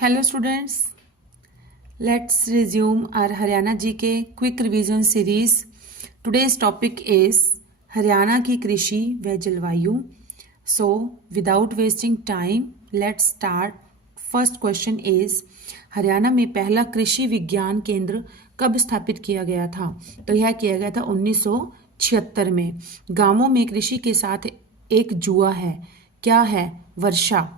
Hello students, let's resume our Haryana GK quick revision series. Today's topic is Haryana की कृषि व जलवायु. So without wasting time, let's start. First question is Haryana में पहला कृषि विज्ञान केंद्र कब स्थापित किया गया था? तो यह किया गया था 1976 में. गांवों में कृषि के साथ एक जुआ है. क्या है? वर्षा.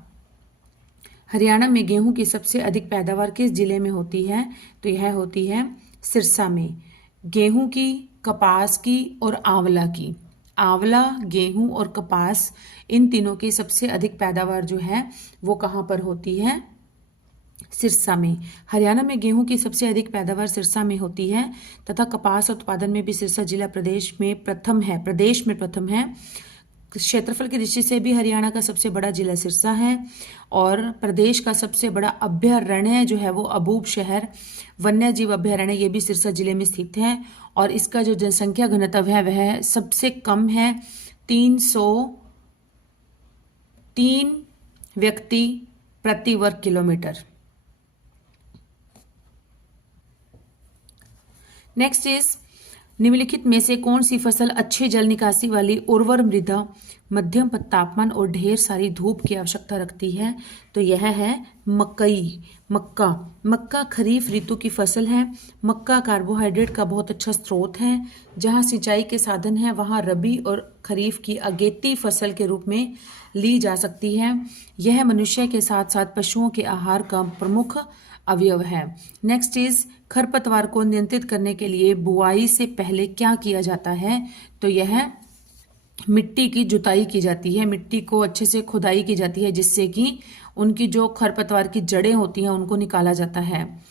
हरियाणा में गेहूं की सबसे अधिक पैदावार किस जिले में होती है? तो यह होती है सिरसा में. गेहूं की, कपास की और आंवला की. आंवला, गेहूं और कपास, इन तीनों की सबसे अधिक पैदावार जो है वो कहाँ पर होती है? सिरसा में. हरियाणा में गेहूं की सबसे अधिक पैदावार सिरसा में होती है तथा कपास उत्पादन में भी सिरसा जिला प्रदेश में प्रथम है. क्षेत्रफल की दृष्टि से भी हरियाणा का सबसे बड़ा जिला सिरसा है और प्रदेश का सबसे बड़ा अभयारण्य जो है वो अबूब शहर वन्य जीव अभयारण्य, ये भी सिरसा जिले में स्थित है और इसका जो जनसंख्या घनत्व है वह सबसे कम है. 303 व्यक्ति प्रति वर्ग किलोमीटर. नेक्स्ट इज निम्नलिखित में से कौन सी फसल अच्छी जल निकासी वाली, उर्वर मृदा, मध्यम तापमान और ढेर सारी धूप की आवश्यकता रखती है? तो यह है मक्का खरीफ ऋतु की फसल है. मक्का कार्बोहाइड्रेट का बहुत अच्छा स्रोत है. जहां सिंचाई के साधन है वहां रबी और खरीफ की अगेती फसल के रूप में ली जा सकती है. यह मनुष्य के साथ साथ पशुओं के आहार का प्रमुख अवयव है. नेक्स्ट इज खरपतवार को नियंत्रित करने के लिए बुआई से पहले क्या किया जाता है? तो यह मिट्टी की जुताई की जाती है. मिट्टी को अच्छे से खुदाई की जाती है जिससे कि उनकी जो खरपतवार की जड़ें होती हैं उनको निकाला जाता है.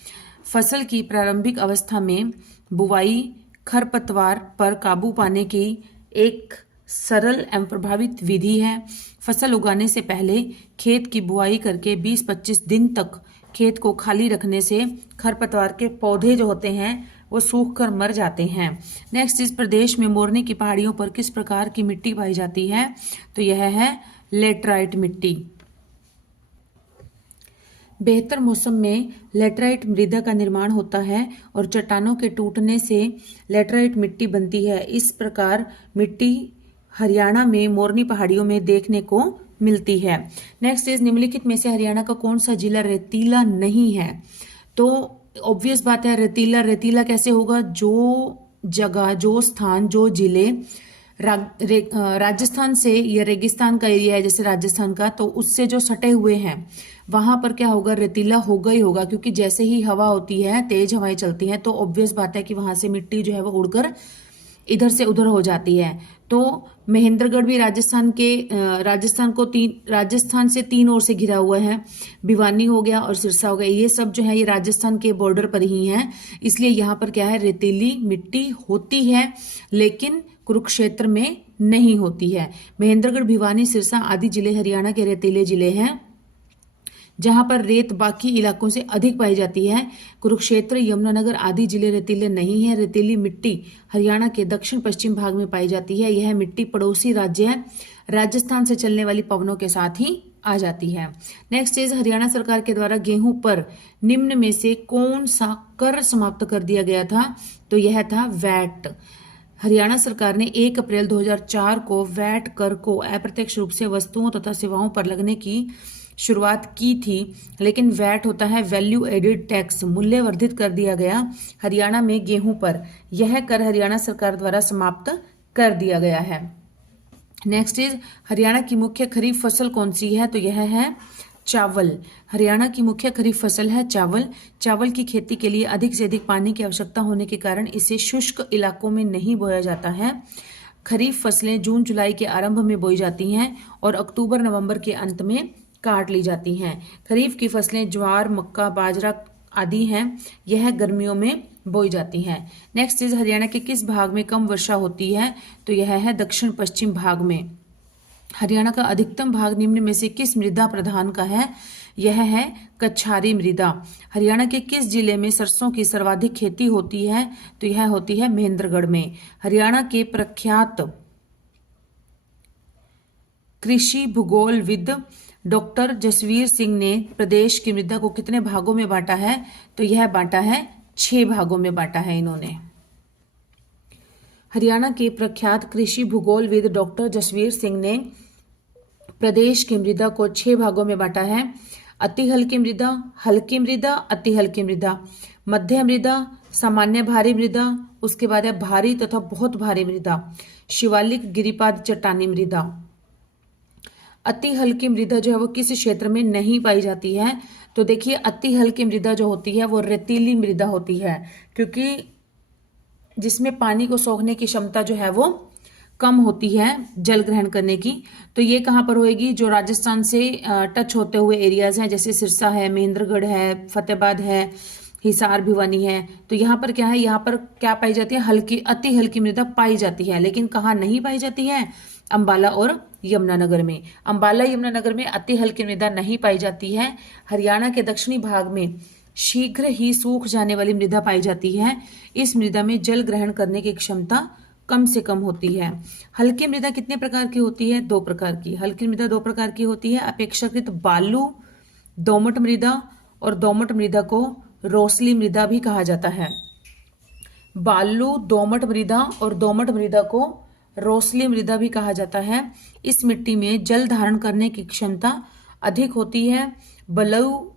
फसल की प्रारंभिक अवस्था में बुआई खरपतवार पर काबू पाने की एक सरल एवं प्रभावित विधि है. फसल उगाने से पहले खेत की बुआई करके 20-25 दिन तक खेत को खाली रखने से खरपतवार के पौधे जो होते हैं वो सूख कर मर जाते हैं. नेक्स्ट इस प्रदेश में मोरनी की पहाड़ियों पर किस प्रकार की मिट्टी पाई जाती है? तो यह है लेटराइट मिट्टी. बेहतर मौसम में लेटराइट मृदा का निर्माण होता है और चट्टानों के टूटने से लेटराइट मिट्टी बनती है. इस प्रकार मिट्टी हरियाणा में मोरनी पहाड़ियों में देखने को मिलती है. नेक्स्ट इज निम्नलिखित में से हरियाणा का कौन सा जिला रेतीला नहीं है? तो ऑब्वियस बात है, रेतीला कैसे होगा? जो जगह, जो स्थान, जो जिले राजस्थान से, या रेगिस्तान का एरिया है जैसे राजस्थान का, तो उससे जो सटे हुए हैं वहां पर क्या होगा? रेतीला होगा ही होगा, क्योंकि जैसे ही हवा होती है, तेज हवाएं चलती हैं, तो ऑब्वियस बात है कि वहां से मिट्टी जो है वो उड़कर इधर से उधर हो जाती है. तो महेंद्रगढ़ भी राजस्थान से 3 ओर से घिरा हुआ है. भिवानी हो गया और सिरसा हो गया, ये सब जो है ये राजस्थान के बॉर्डर पर ही हैं. इसलिए यहाँ पर क्या है? रेतीली मिट्टी होती है लेकिन कुरुक्षेत्र में नहीं होती है. महेंद्रगढ़, भिवानी, सिरसा आदि जिले हरियाणा के रेतीले जिले हैं जहां पर रेत बाकी इलाकों से अधिक पाई जाती है. कुरुक्षेत्र, यमुनानगर आदि जिले रेतीले नहीं है. रेतीली मिट्टी हरियाणा के दक्षिण पश्चिम भाग में पाई जाती है. यह मिट्टी पड़ोसी राज्य राजस्थान से चलने वाली पवनों के साथ ही आ जाती है. नेक्स्ट इज हरियाणा सरकार के द्वारा गेहूं पर निम्न में से कौन सा कर समाप्त कर दिया गया था? तो यह था वैट. हरियाणा सरकार ने 1 अप्रैल 2004 को वैट कर को अप्रत्यक्ष रूप से वस्तुओं तथा सेवाओं पर लगने की शुरुआत की थी, लेकिन वैट होता है वैल्यू एडेड टैक्स, मूल्य वर्धित कर दिया गया हरियाणा में गेहूं पर. यह कर हरियाणा सरकार द्वारा समाप्त कर दिया गया है. नेक्स्ट इज हरियाणा की मुख्य खरीफ फसल कौन सी है? तो यह है चावल. हरियाणा की मुख्य खरीफ फसल है चावल. चावल की खेती के लिए अधिक से अधिक पानी की आवश्यकता होने के कारण इसे शुष्क इलाकों में नहीं बोया जाता है. खरीफ फसलें जून जुलाई के आरंभ में बोई जाती हैं और अक्टूबर नवंबर के अंत में काट ली जाती हैं. खरीफ की फसलें ज्वार, मक्का, बाजरा आदि हैं, यह गर्मियों में बोई जाती हैं. नेक्स्ट इज हरियाणा के किस भाग में कम वर्षा होती है? तो यह है दक्षिण पश्चिम भाग में. हरियाणा का अधिकतम भाग निम्न में से किस मृदा प्रधान का है? यह है कछारी मृदा. हरियाणा के किस जिले में सरसों की सर्वाधिक खेती होती है? तो यह होती है महेंद्रगढ़ में. हरियाणा के प्रख्यात कृषि भूगोलविद डॉक्टर जसवीर सिंह ने प्रदेश की मृदा को कितने भागों में बांटा है? तो यह बांटा है 6 भागों में बांटा है इन्होंने। हरियाणा के प्रख्यात कृषि भूगोलविद डॉक्टर जसवीर सिंह ने प्रदेश की मृदा को 6 भागों में बांटा है। अति हल्की मृदा, अति हल्की मृदा, मध्य मृदा, सामान्य भारी मृदा, उसके बाद है भारी तथा बहुत भारी मृदा, शिवालिक, गिरिपाद, चट्टानी मृदा। अति हल्की मृदा जो है वो किस क्षेत्र में नहीं पाई जाती है? तो देखिए अति हल्की मृदा जो होती है वो रेतीली मृदा होती है, क्योंकि जिसमें पानी को सोखने की क्षमता जो है वो कम होती है जल ग्रहण करने की। तो ये कहाँ पर होएगी? जो राजस्थान से टच होते हुए एरियाज हैं, जैसे सिरसा है, महेंद्रगढ़ है, फतेहाबाद है, हिसार, भिवानी है। तो यहाँ पर क्या है? यहाँ पर क्या पाई जाती है? हल्की, अति हल्की मृदा पाई जाती है। लेकिन कहाँ नहीं पाई जाती है? अंबाला और यमुनानगर में। अंबाला यमुनानगर में अति हल्की मृदा नहीं पाई जाती है। हरियाणा के दक्षिणी भाग में शीघ्र ही सूख जाने वाली मृदा पाई जाती है। इस मृदा में जल ग्रहण करने की क्षमता कम से कम होती है। हल्की मृदा कितने प्रकार की होती है? 2 प्रकार की। हल्की मृदा 2 प्रकार की होती है, अपेक्षाकृत बालू दोमट मृदा, और दोमट मृदा को रोसली मृदा भी कहा जाता है। बालू दोमट मृदा और दोमट मृदा को रोसली मृदा भी कहा जाता है। इस मिट्टी में जल धारण करने की क्षमता अधिक होती है। बलू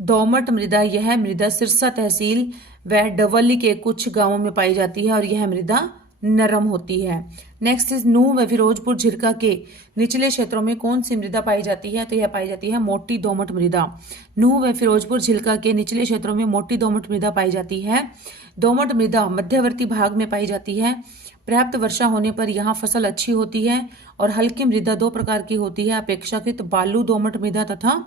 दोमट मृदा, यह मृदा सिरसा तहसील व डवली के कुछ गांवों में पाई जाती है और यह मृदा नरम होती है। नेक्स्ट इज नूह व फिरोजपुर झिरका के निचले क्षेत्रों में कौन सी मृदा पाई जाती है? तो यह पाई जाती है मोटी दोमट मृदा। नूह व फिरोजपुर झिरका के निचले क्षेत्रों में मोटी दोमट मृदा पाई जाती है। दोमट मृदा मध्यवर्ती भाग में पाई जाती है। पर्याप्त वर्षा होने पर यहाँ फसल अच्छी होती है। और हल्की मृदा 2 प्रकार की होती है, अपेक्षाकृत बालू दोमट मृदा तथा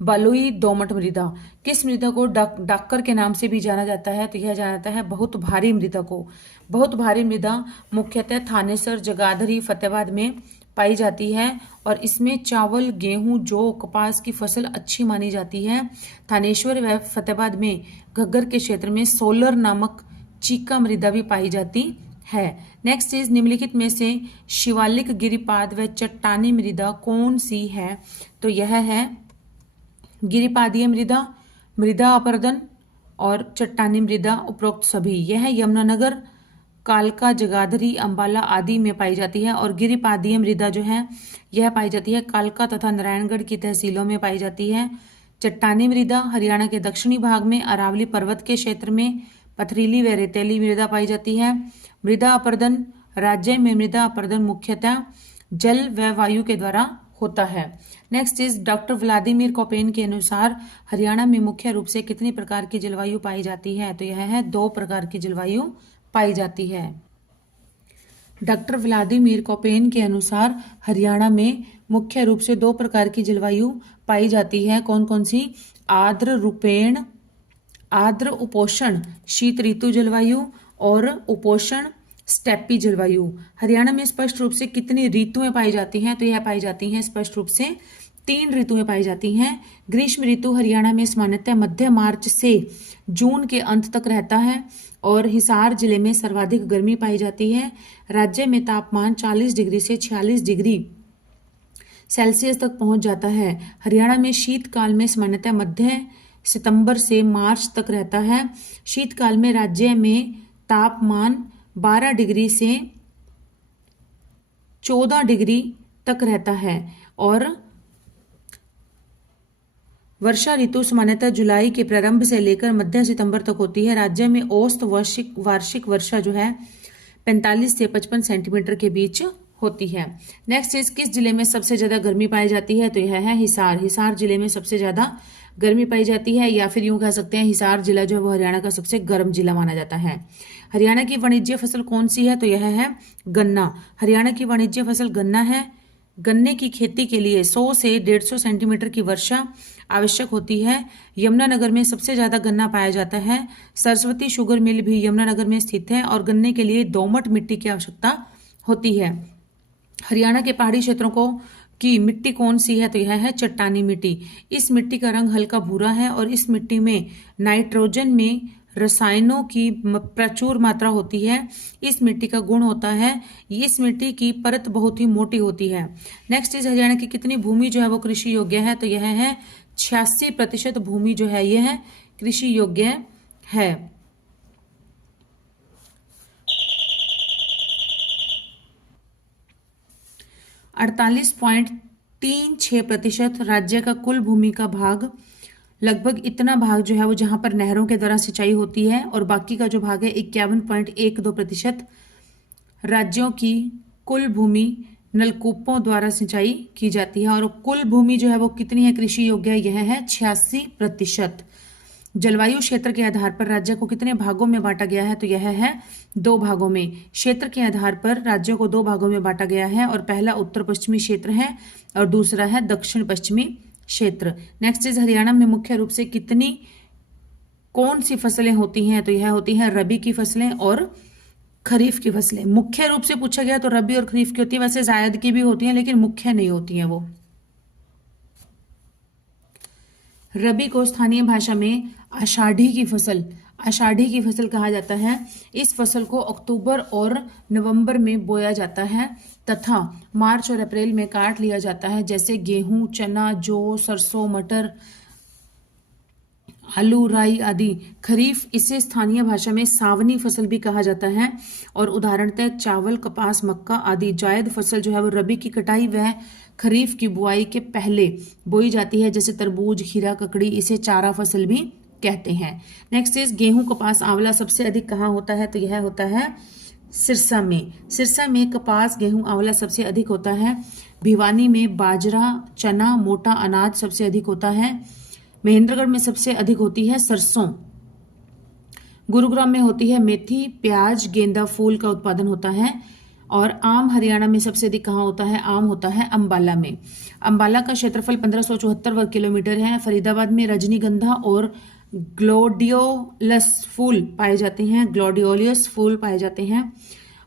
बलुई दोमट मृदा। किस मृदा को डाक्कर के नाम से भी जाना जाता है? तो यह जाना जाता है बहुत भारी मृदा को। बहुत भारी मृदा मुख्यतः थानेसर, जगाधरी, फतेहाबाद में पाई जाती है और इसमें चावल, गेहूं, जौ, कपास की फसल अच्छी मानी जाती है। थानेश्वर व फतेहाबाद में घग्गर के क्षेत्र में सोलर नामक चीका मृदा भी पाई जाती है। नेक्स्ट इज निम्नलिखित में से शिवालिक, गिरिपाद व चट्टानी मृदा कौन सी है? तो यह है गिरिपादीय मृदा, मृदा अपर्दन और चट्टानी मृदा। उपरोक्त सभी यह यमुनानगर, कालका, जगाधरी, अंबाला आदि में पाई जाती है। और गिरिपादीय मृदा जो है यह पाई जाती है कालका तथा नारायणगढ़ की तहसीलों में पाई जाती है। चट्टानी मृदा हरियाणा के दक्षिणी भाग में अरावली पर्वत के क्षेत्र में पथरीली व रेतीली मृदा पाई जाती है। मृदा अपर्दन राज्य में मृदा अपर्दन मुख्यतः जल व वायु के द्वारा होता है। Next is doctor Vladimir Koppen के अनुसार हरियाणा में मुख्य रूप से कितनी प्रकार की जलवायु पाई जाती है? तो यह है 2 प्रकार की जलवायु पाई जाती है। डॉक्टर व्लादिमीर कोपेन के अनुसार हरियाणा में मुख्य रूप से 2 प्रकार की जलवायु पाई जाती है। कौन कौन सी? आर्द्र रूपेण, आर्द्र उपोषण शीत ऋतु जलवायु और उपोषण स्टेपी जलवायु। हरियाणा में स्पष्ट रूप से कितनी ऋतुएं पाई जाती हैं? तो यह पाई जाती हैं स्पष्ट रूप से 3 ऋतुएं पाई जाती हैं। ग्रीष्म ऋतु हरियाणा में सामान्यतः मध्य मार्च से जून के अंत तक रहता है और हिसार जिले में सर्वाधिक गर्मी पाई जाती है। राज्य में तापमान 40 डिग्री से 46 डिग्री सेल्सियस तक पहुंच जाता है। हरियाणा में शीतकाल में सामान्यतः मध्य सितंबर से मार्च तक रहता है। शीतकाल में राज्य में तापमान 12 डिग्री से 14 डिग्री तक रहता है और वर्षा ऋतु सामान्यतः जुलाई के प्रारंभ से लेकर मध्य सितंबर तक होती है। राज्य में औसत वार्षिक वर्षा जो है 45 से 55 सेंटीमीटर के बीच होती है। नेक्स्ट इज किस जिले में सबसे ज्यादा गर्मी पाई जाती है? तो यह है हिसार। हिसार जिले में सबसे ज्यादा गर्मी पाई जाती है, या फिर यूं कह सकते हैं हिसार जिला जो है वो हरियाणा का सबसे गर्म जिला माना जाता है। हरियाणा की वाणिज्य फसल कौन सी है? तो यह है गन्ना। हरियाणा की वाणिज्य फसल गन्ना है। गन्ने की खेती के लिए 100 से 150 सेंटीमीटर की वर्षा आवश्यक होती है। यमुनानगर में सबसे ज्यादा गन्ना पाया जाता है। सरस्वती शुगर मिल भी यमुनानगर में स्थित है और गन्ने के लिए दोमट मिट्टी की आवश्यकता होती है। हरियाणा के पहाड़ी क्षेत्रों की मिट्टी कौन सी है? तो यह है चट्टानी मिट्टी। इस मिट्टी का रंग हल्का भूरा है और इस मिट्टी में नाइट्रोजन में रसायनों की प्रचुर मात्रा होती है। इस मिट्टी का गुण होता है, इस मिट्टी की परत बहुत ही मोटी होती है। नेक्स्ट इज हरियाणा की कितनी भूमि जो है वो कृषि योग्य है, तो यह है 86% भूमि जो है यह कृषि योग्य है। 48.36% राज्य का कुल भूमि का भाग, लगभग इतना भाग जो है वो जहां पर नहरों के द्वारा सिंचाई होती है, और बाकी का जो भाग है 51.12% राज्यों की कुल भूमि नलकूपों द्वारा सिंचाई की जाती है। और कुल भूमि जो है वो कितनी है कृषि योग्य, यह है 86%। जलवायु क्षेत्र के आधार पर राज्य को कितने भागों में बांटा गया है, तो यह है 2 भागों में। क्षेत्र के आधार पर राज्यों को 2 भागों में बांटा गया है, और पहला उत्तर पश्चिमी क्षेत्र है और दूसरा है दक्षिण पश्चिमी क्षेत्र। नेक्स्ट इज हरियाणा में मुख्य रूप से कौन सी फसलें होती हैं, तो यह होती हैं रबी की फसलें और खरीफ की फसलें। मुख्य रूप से पूछा गया तो रबी और खरीफ की होती है, वैसे जायद की भी होती हैं लेकिन मुख्य नहीं होती हैं वो। रबी को स्थानीय भाषा में आषाढ़ी की फसल कहा जाता है। इस फसल को अक्टूबर और नवंबर में बोया जाता है तथा मार्च और अप्रैल में काट लिया जाता है, जैसे गेहूं, चना, जौ, सरसों, मटर, आलू, राई आदि। खरीफ इसे स्थानीय भाषा में सावनी फसल भी कहा जाता है, और उदाहरणतः चावल, कपास, मक्का आदि। जायद फसल जो है वो रबी की कटाई व खरीफ की बुआई के पहले बोई जाती है, जैसे तरबूज, खीरा, ककड़ी। इसे चारा फसल भी कहते हैं। नेक्स्ट इज गेहूं, कपास, आंवला सबसे अधिक कहाँ होता है, तो यह होता है सिरसा में। सिरसा में कपास, गेहूं, आंवला सबसे अधिक होता है। भिवानी में बाजरा, चना, मोटा अनाज सबसे अधिक होता है। महेंद्रगढ़ में सबसे अधिक होती है सरसों। गुरुग्राम में होती है मेथी, प्याज, गेंदा फूल का उत्पादन होता है। और आम हरियाणा में सबसे अधिक कहाँ होता है, आम होता है अंबाला में। अंबाला का क्षेत्रफल 1574 वर्ग किलोमीटर है। फरीदाबाद में रजनीगंधा और ग्लोडियोलस फूल पाए जाते हैं।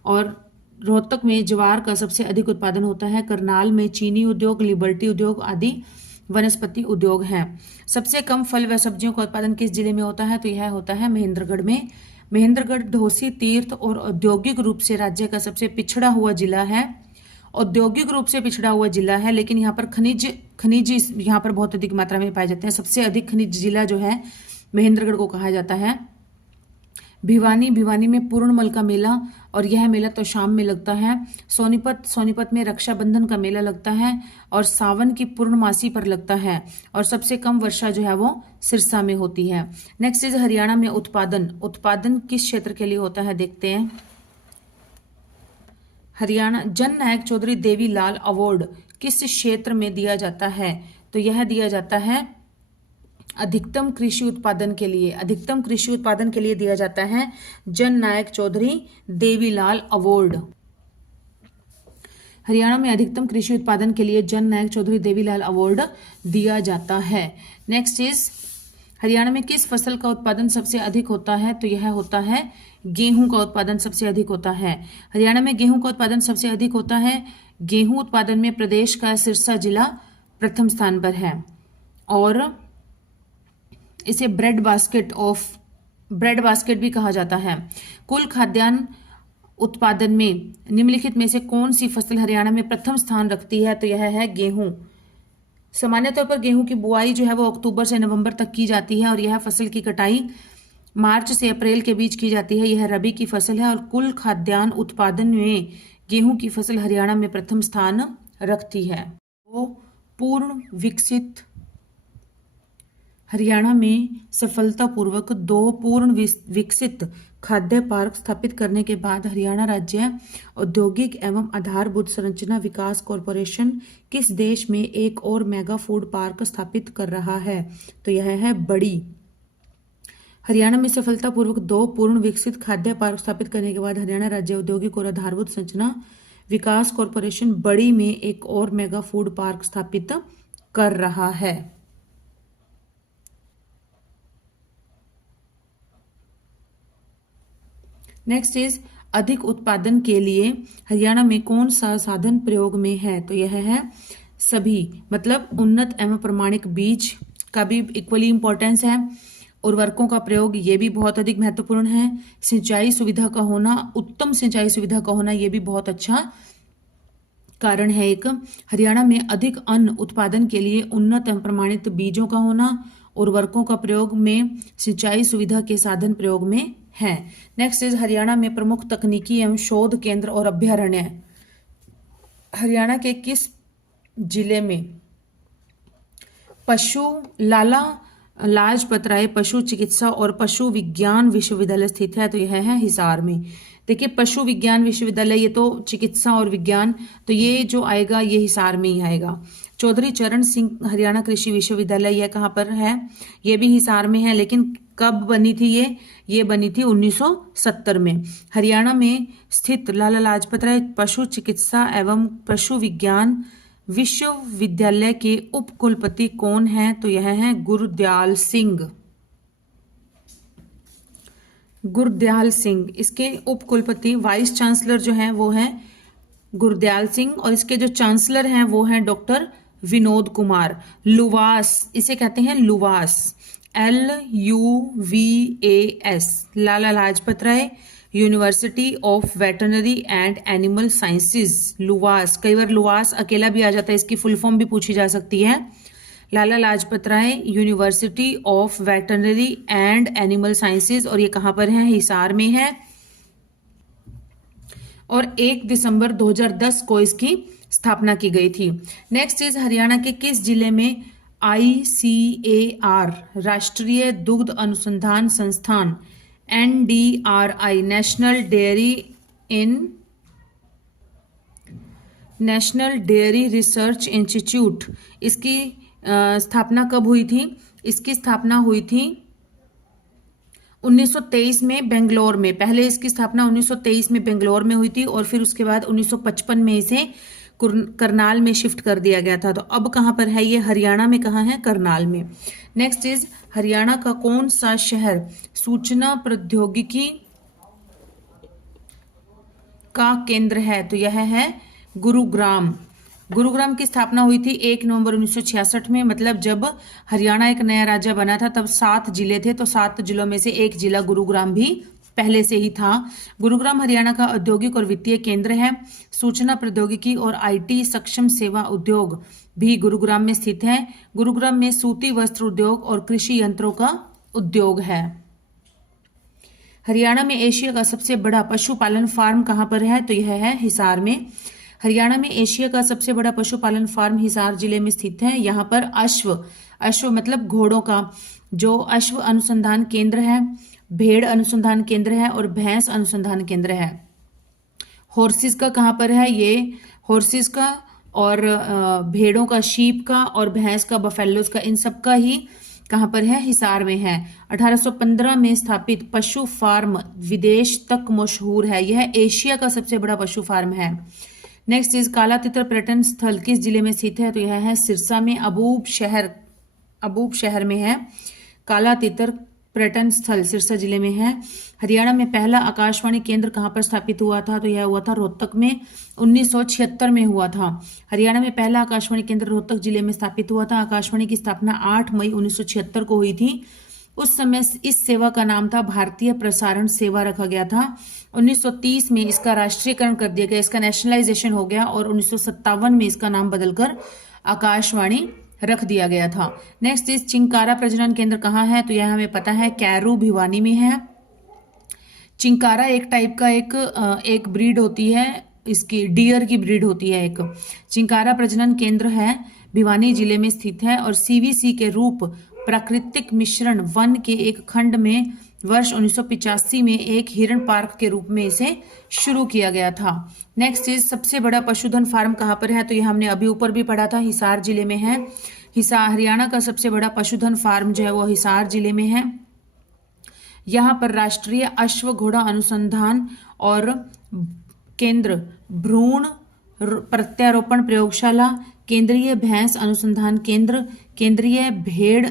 और रोहतक में ज्वार का सबसे अधिक उत्पादन होता है। करनाल में चीनी उद्योग, लिबर्टी उद्योग आदि वनस्पति उद्योग हैं। सबसे कम फल व सब्जियों का उत्पादन किस जिले में होता है, तो यह होता है महेंद्रगढ़ में। महेंद्रगढ़ ढोसी तीर्थ और औद्योगिक रूप से राज्य का सबसे पिछड़ा हुआ जिला है। औद्योगिक रूप से पिछड़ा हुआ जिला है, लेकिन यहाँ पर खनिज यहाँ पर बहुत अधिक मात्रा में पाए जाते हैं। सबसे अधिक खनिज जिला जो है महेंद्रगढ़ को कहा जाता है। भिवानी में पूर्णमल का मेला, और यह मेला तो शाम में लगता है। सोनीपत में रक्षाबंधन का मेला लगता है, और सावन की पूर्णमासी पर लगता है। और सबसे कम वर्षा जो है वो सिरसा में होती है। नेक्स्ट इज हरियाणा में उत्पादन किस क्षेत्र के लिए होता है, देखते हैं। हरियाणा जन नायक चौधरी देवीलाल अवार्ड किस क्षेत्र में दिया जाता है, तो यह दिया जाता है अधिकतम कृषि उत्पादन के लिए दिया जाता है जन नायक चौधरी देवीलाल अवार्ड। हरियाणा में अधिकतम कृषि उत्पादन के लिए जन नायक चौधरी देवीलाल अवार्ड दिया जाता है। नेक्स्ट इज हरियाणा में किस फसल का उत्पादन सबसे अधिक होता है, तो यह होता है गेहूं का उत्पादन सबसे अधिक होता है। हरियाणा में गेहूं का उत्पादन सबसे अधिक होता है। गेहूं उत्पादन में प्रदेश का सिरसा जिला प्रथम स्थान पर है, और इसे ब्रेड बास्केट भी कहा जाता है। कुल खाद्यान्न उत्पादन में निम्नलिखित में से कौन सी फसल हरियाणा में प्रथम स्थान रखती है, तो यह है गेहूं। सामान्य तौर पर गेहूं की बुआई जो है वो अक्टूबर से नवंबर तक की जाती है, और यह फसल की कटाई मार्च से अप्रैल के बीच की जाती है। यह रबी की फसल है, और कुल खाद्यान्न उत्पादन में गेहूं की फसल हरियाणा में प्रथम स्थान रखती है। वो पूर्ण विकसित हरियाणा में सफलतापूर्वक 2 पूर्ण विकसित खाद्य पार्क स्थापित करने के बाद हरियाणा राज्य औद्योगिक एवं आधारभूत संरचना विकास कॉरपोरेशन किस देश में एक और मेगा फूड पार्क स्थापित कर रहा है, तो यह है बड़ी। हरियाणा में सफलतापूर्वक 2 पूर्ण विकसित खाद्य पार्क स्थापित करने के बाद हरियाणा राज्य औद्योगिक और आधारभूत संरचना विकास कॉरपोरेशन बड़ी में एक और मेगा फूड पार्क स्थापित कर रहा है। नेक्स्ट इज अधिक उत्पादन के लिए हरियाणा में कौन सा साधन प्रयोग में है, तो यह है सभी, मतलब उन्नत एवं प्रमाणिक बीज का भी इक्वली इंपॉर्टेंस है। उर्वरकों का प्रयोग ये भी बहुत अधिक महत्वपूर्ण है। सिंचाई सुविधा का होना, उत्तम सिंचाई सुविधा का होना ये भी बहुत अच्छा कारण है एक। हरियाणा में अधिक अन्न उत्पादन के लिए उन्नत एवं प्रमाणित बीजों का होना, उर्वरकों का प्रयोग में, सिंचाई सुविधा के साधन प्रयोग में है। नेक्स्ट इज हरियाणा में प्रमुख तकनीकी एवं शोध केंद्र और अभ्यारण्य। हरियाणा के किस जिले में पशु लाला लाजपत राय पशु चिकित्सा और पशु विज्ञान विश्वविद्यालय स्थित है? तो यह है हिसार में। देखिए पशु विज्ञान विश्वविद्यालय, ये तो चिकित्सा और विज्ञान, तो ये जो आएगा ये हिसार में ही आएगा। चौधरी चरण सिंह हरियाणा कृषि विश्वविद्यालय, यह कहाँ पर है? ये भी हिसार में है, लेकिन कब बनी थी ये बनी थी 1970 में। हरियाणा में स्थित लाला लाजपत राय पशु चिकित्सा एवं पशु विज्ञान विश्वविद्यालय के उप कुलपति कौन है? तो यह है गुरदयाल सिंह। गुरदयाल सिंह इसके उप कुलपति, वाइस चांसलर जो है वो है गुरदयाल सिंह, और इसके जो चांसलर हैं वो हैं डॉक्टर विनोद कुमार। लुवास, इसे कहते हैं LUVAS, LUVAS, Lala Lajpat Rai university of veterinary and animal sciences, LUVAS. कई बार लुवास अकेला भी आ जाता है, इसकी फुल फॉर्म भी पूछी जा सकती है। Lala Lajpat Rai university of veterinary and animal sciences, और ये कहाँ पर है? हिसार में है। और 1 दिसंबर 2010 को इसकी स्थापना की गई थी। नेक्स्ट इज हरियाणा के किस जिले में ICAR राष्ट्रीय दुग्ध अनुसंधान संस्थान NDRI national dairy research institute, इसकी स्थापना कब हुई थी? इसकी स्थापना हुई थी 1923 में बेंगलोर में। पहले इसकी स्थापना 1923 में बेंगलोर में हुई थी, और फिर उसके बाद 1955 में इसे करनाल में शिफ्ट कर दिया गया था। तो अब कहाँ पर है ये? हरियाणा में कहाँ है? करनाल में। नेक्स्ट इज हरियाणा का कौन सा शहर सूचना प्रौद्योगिकी का केंद्र है? तो यह है गुरुग्राम। गुरुग्राम की स्थापना हुई थी 1 नवंबर 1966 में। मतलब जब हरियाणा एक नया राज्य बना था तब 7 जिले थे, तो 7 जिलों में से एक जिला गुरुग्राम भी पहले से ही था। गुरुग्राम हरियाणा का औद्योगिक और वित्तीय केंद्र है। सूचना प्रौद्योगिकी और IT सक्षम सेवा उद्योग भी गुरुग्राम में स्थित है। गुरुग्राम में सूती वस्त्र उद्योग और कृषि यंत्रों का उद्योग है। हरियाणा में एशिया का सबसे बड़ा पशुपालन फार्म कहाँ पर है? तो यह है हिसार में। हरियाणा में एशिया का सबसे बड़ा पशुपालन फार्म हिसार जिले में स्थित है। यहाँ पर अश्व मतलब घोड़ों का जो अश्व अनुसंधान केंद्र है, भेड़ अनुसंधान केंद्र है और भैंस अनुसंधान केंद्र है। हॉर्सेस का कहाँ पर है? ये हॉर्सेस का और भेड़ों का, शीप का और भैंस का, बफेलोज का, इन सब का ही कहाँ पर है? हिसार में है। 1815 में स्थापित पशु फार्म विदेश तक मशहूर है। यह एशिया का सबसे बड़ा पशु फार्म है। नेक्स्ट इज काला तितर पर्यटन स्थल किस जिले में स्थित है? तो यह है सिरसा में। अबूब शहर में है। काला तितर पर्यटन स्थल सिरसा जिले में है। हरियाणा में पहला आकाशवाणी केंद्र कहाँ पर स्थापित हुआ था? तो यह हुआ था रोहतक में, 1976 में हुआ था। हरियाणा में पहला आकाशवाणी केंद्र रोहतक जिले में स्थापित हुआ था। आकाशवाणी की स्थापना 8 मई 1976 को हुई थी। उस समय इस सेवा का नाम था भारतीय प्रसारण सेवा रखा गया था। 1930 में इसका राष्ट्रीयकरण कर दिया गया, इसका नेशनलाइजेशन हो गया, और 1957 में इसका नाम बदलकर आकाशवाणी रख दिया गया था। नेक्स्ट इस चिंकारा प्रजनन केंद्र कहाँ है? तो यह हमें पता है कैरू भिवानी में है। चिंकारा एक टाइप का एक ब्रीड होती है, इसकी डियर की ब्रीड होती है एक। चिंकारा प्रजनन केंद्र है, भिवानी जिले में स्थित है, और CVC के रूप प्राकृतिक मिश्रण वन के एक खंड में वर्ष 1985 में एक हिरण पार्क के रूप में इसे शुरू किया गया था। नेक्स्ट इज सबसे बड़ा पशुधन फार्म कहाँ पर है? तो यह हमने अभी ऊपर भी पढ़ा था, हिसार जिले में है। हरियाणा का सबसे बड़ा पशुधन फार्म जो है वो हिसार जिले में है। यहाँ पर राष्ट्रीय अश्व घोड़ा अनुसंधान और केंद्र, भ्रूण प्रत्यारोपण प्रयोगशाला, केंद्रीय भैंस अनुसंधान केंद्र, केंद्रीय भेड़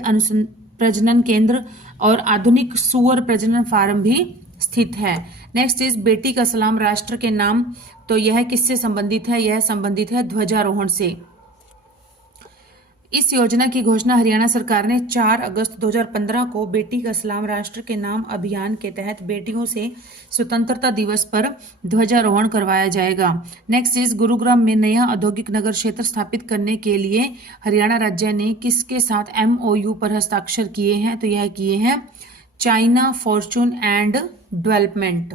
प्रजनन केंद्र और आधुनिक सूअर प्रजनन फार्म भी स्थित है। नेक्स्ट इज बेटी का सलाम राष्ट्र के नाम, तो यह किससे संबंधित है? यह संबंधित है ध्वजारोहण से। इस योजना की घोषणा हरियाणा सरकार ने 4 अगस्त 2015 को बेटी का सलाम राष्ट्र के नाम अभियान के तहत बेटियों से स्वतंत्रता दिवस पर ध्वजारोहण करवाया जाएगा। नेक्स्ट इज गुरुग्राम में नया औद्योगिक नगर क्षेत्र स्थापित करने के लिए हरियाणा राज्य ने किसके साथ MOU पर हस्ताक्षर किए हैं? तो यह किए हैं China Fortune and development.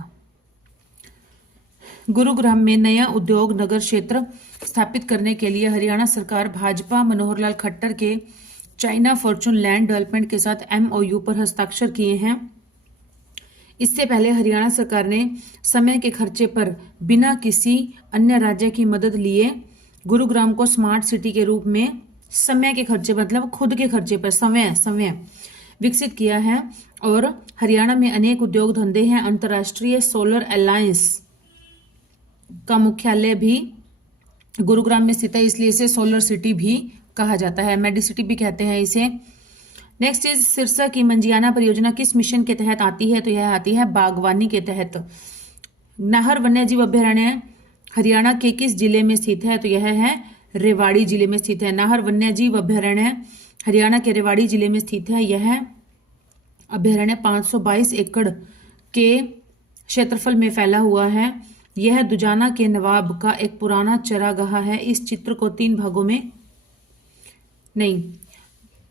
Gurugram में नया उद्योग नगर क्षेत्र स्थापित करने के लिए हरियाणा सरकार भाजपा मनोहर लाल खट्टर के चाइना फॉर्चून लैंड डेवलपमेंट के साथ MOU पर हस्ताक्षर किए हैं। इससे पहले हरियाणा सरकार ने समय के खर्चे पर बिना किसी अन्य राज्य की मदद लिए गुरुग्राम को स्मार्ट सिटी के रूप में समय के खर्चे मतलब खुद के खर्चे पर समय विकसित किया है और हरियाणा में अनेक उद्योग धंधे हैं। अंतर्राष्ट्रीय सोलर अलायंस का मुख्यालय भी गुरुग्राम में स्थित है, इसलिए इसे सोलर सिटी भी कहा जाता है, मेडी सिटी भी कहते हैं इसे। नेक्स्ट इज सिरसा की मंजियाना परियोजना किस मिशन के तहत आती है? तो यह आती है बागवानी के तहत। नाहर वन्यजीव अभ्यारण्य हरियाणा के किस जिले में स्थित है? तो यह है रेवाड़ी जिले में स्थित है। नाहर वन्यजीव अभ्यारण्य हरियाणा के रेवाड़ी जिले में स्थित है। यह अभ्यारण्य 522 एकड़ के क्षेत्रफल में फैला हुआ है। यह दुजाना के नवाब का एक पुराना चरागाह है। इस चित्र को 3 भागों में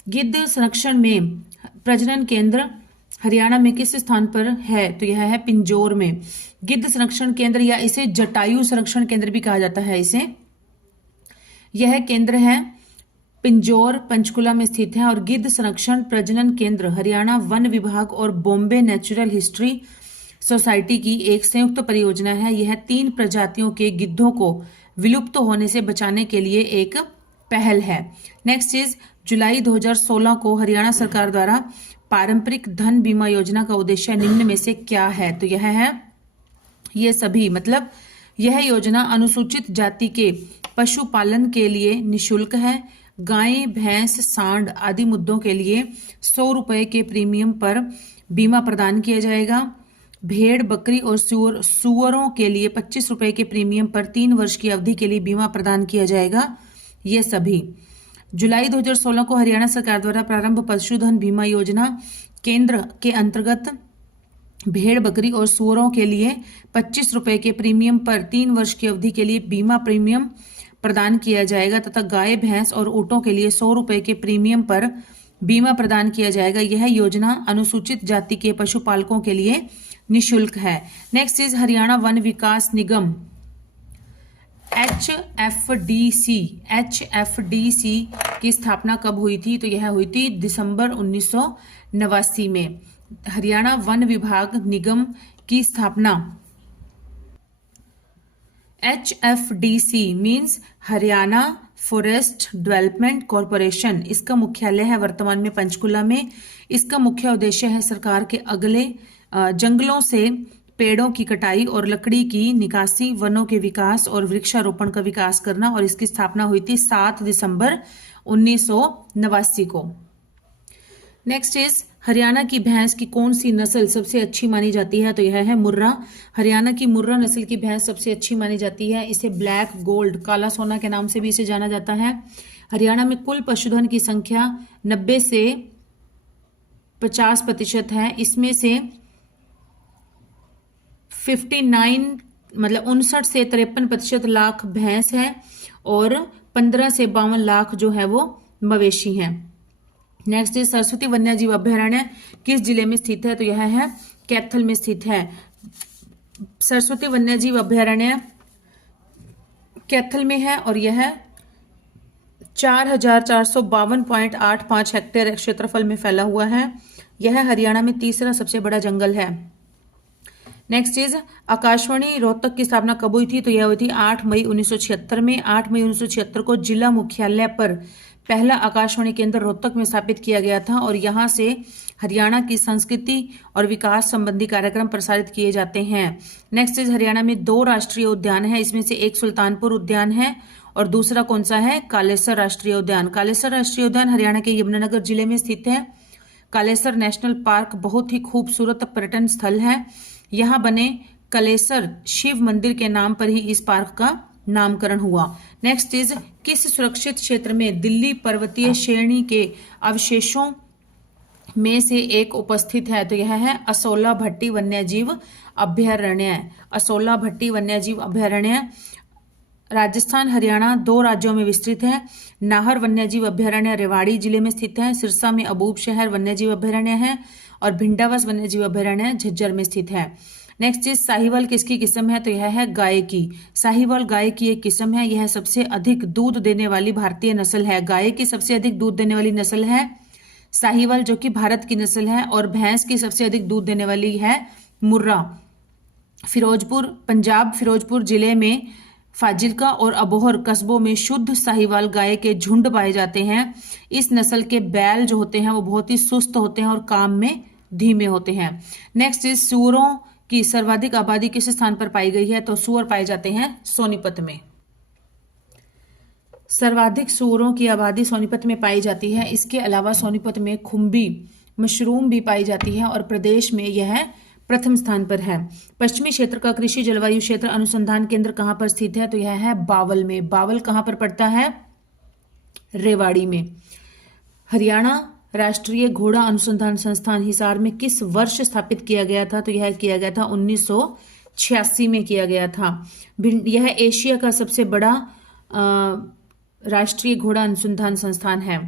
गिद्ध संरक्षण में प्रजनन केंद्र हरियाणा में किस स्थान पर है? तो यह है पिंजौर में। गिद्ध संरक्षण केंद्र या इसे जटायु संरक्षण केंद्र भी कहा जाता है इसे। यह केंद्र है पिंजौर पंचकुला में स्थित है और गिद्ध संरक्षण प्रजनन केंद्र हरियाणा वन विभाग और बॉम्बे नेचुरल हिस्ट्री सोसाइटी की एक संयुक्त परियोजना है। यह 3 प्रजातियों के गिद्धों को विलुप्त होने से बचाने के लिए एक पहल है। नेक्स्ट इज जुलाई 2016 को हरियाणा सरकार द्वारा पारंपरिक धन बीमा योजना का उद्देश्य निम्न में से क्या है? तो यह है ये सभी मतलब यह योजना अनुसूचित जाति के पशुपालन के लिए निशुल्क है। गाय भैंस सांड आदि मुद्दों के लिए 100 रुपए के प्रीमियम पर बीमा प्रदान किया जाएगा। भेड़ बकरी और सुअरों के लिए 25 रुपए के प्रीमियम पर 3 वर्ष की अवधि के लिए बीमा प्रदान किया जाएगा। ये सभी जुलाई 2016 को हरियाणा सरकार द्वारा प्रारंभ पशुधन बीमा योजना केंद्र के अंतर्गत भेड़ बकरी और सुअरों के लिए 25 रुपए के प्रीमियम पर 3 वर्ष की अवधि के लिए बीमा प्रीमियम प्रदान किया जाएगा तथा गाय भैंस और ऊंटों के लिए 100 रुपए के प्रीमियम पर बीमा प्रदान किया जाएगा। यह योजना अनुसूचित जाति के पशुपालकों के लिए निशुल्क है। Next is Haryana one Vikas Nigam HFDC की स्थापना कब हुई थी? तो यह हुई थी दिसंबर 1989 में। हरियाणा वन विभाग निगम की स्थापना HFDC means Haryana forest development corporation. इसका मुख्यालय है वर्तमान में पंचकुला में। इसका मुख्य उद्देश्य है सरकार के अगले जंगलों से पेड़ों की कटाई और लकड़ी की निकासी, वनों के विकास और वृक्षारोपण का विकास करना और इसकी स्थापना हुई थी 7 दिसंबर 1989 को। नेक्स्ट इज हरियाणा की भैंस की कौन सी नस्ल सबसे अच्छी मानी जाती है? तो यह है मुर्रा। हरियाणा की मुर्रा नस्ल की भैंस सबसे अच्छी मानी जाती है। इसे ब्लैक गोल्ड काला सोना के नाम से भी इसे जाना जाता है। हरियाणा में कुल पशुधन की संख्या 90 से 50% है। इसमें से 59 से 53% लाख भैंस है और 15 से 52 लाख जो है वो मवेशी हैं। नेक्स्ट इज सरस्वती वन्यजीव अभ्यारण्य किस जिले में स्थित है? तो यह है कैथल में स्थित है। सरस्वती वन्यजीव अभ्यारण्य कैथल में है और यह 4452.85 हेक्टेयर क्षेत्रफल में फैला हुआ है। यह हरियाणा में तीसरा सबसे बड़ा जंगल है। नेक्स्ट इज आकाशवाणी रोहतक की स्थापना कब हुई थी? तो यह हुई थी 8 मई 1976 में। 8 मई 1976 को जिला मुख्यालय पर पहला आकाशवाणी केंद्र रोहतक में स्थापित किया गया था और यहाँ से हरियाणा की संस्कृति और विकास संबंधी कार्यक्रम प्रसारित किए जाते हैं। नेक्स्ट इज हरियाणा में 2 राष्ट्रीय उद्यान है। इसमें से एक सुल्तानपुर उद्यान है और दूसरा कौन सा है? कालेसर राष्ट्रीय उद्यान। कालेसर राष्ट्रीय उद्यान हरियाणा के यमुनानगर जिले में स्थित है। कालेसर नेशनल पार्क बहुत ही खूबसूरत पर्यटन स्थल है। यहाँ बने कलेसर शिव मंदिर के नाम पर ही इस पार्क का नामकरण हुआ। नेक्स्ट इज किस सुरक्षित क्षेत्र में दिल्ली पर्वतीय श्रेणी के अवशेषों में से एक उपस्थित है? तो यह है असोला भट्टी वन्यजीव अभयारण्य। असोला भट्टी वन्यजीव अभयारण्य राजस्थान हरियाणा 2 राज्यों में विस्तृत है। नाहर वन्यजीव अभयारण्य रेवाड़ी जिले में स्थित है। सिरसा में अबूब शहर वन्यजीव अभयारण्य है और भिंडावस वन्यजीव अभयारण्य झज्जर में स्थित है। नेक्स्ट इज साहिवाल किसकी किस्म है? तो यह है गाय की। साहिवाल गाय की एक किस्म है। यह सबसे अधिक दूध देने वाली भारतीय नस्ल है। गाय की सबसे अधिक दूध देने वाली नस्ल है साहिवाल, जो कि भारत की नस्ल है, और भैंस की सबसे अधिक दूध देने वाली है मुर्रा। फिरोजपुर पंजाब फिरोजपुर जिले में फाजिल्का और अबोहर कस्बों में शुद्ध साहिवाल गाय के झुंड पाए जाते हैं। इस नस्ल के बैल जो होते हैं वो बहुत ही सुस्त होते हैं और काम में धीमे होते हैं। नेक्स्ट इज सूअरों की सर्वाधिक आबादी किस स्थान पर पाई गई है? तो सूअर पाए जाते हैं सोनीपत में। सर्वाधिक सूअरों की आबादी सोनीपत में पाई जाती है। इसके अलावा सोनीपत में खुम्बी मशरूम भी पाई जाती है और प्रदेश में यह प्रथम स्थान पर है। पश्चिमी क्षेत्र का कृषि जलवायु क्षेत्र अनुसंधान केंद्र कहां पर स्थित है? तो यह है बावल में। बावल कहां पर पड़ता है? रेवाड़ी में। हरियाणा राष्ट्रीय घोड़ा अनुसंधान संस्थान हिसार में किस वर्ष स्थापित किया गया था? तो यह किया गया था 1986 में किया गया था। यह एशिया का सबसे बड़ा राष्ट्रीय घोड़ा अनुसंधान संस्थान है।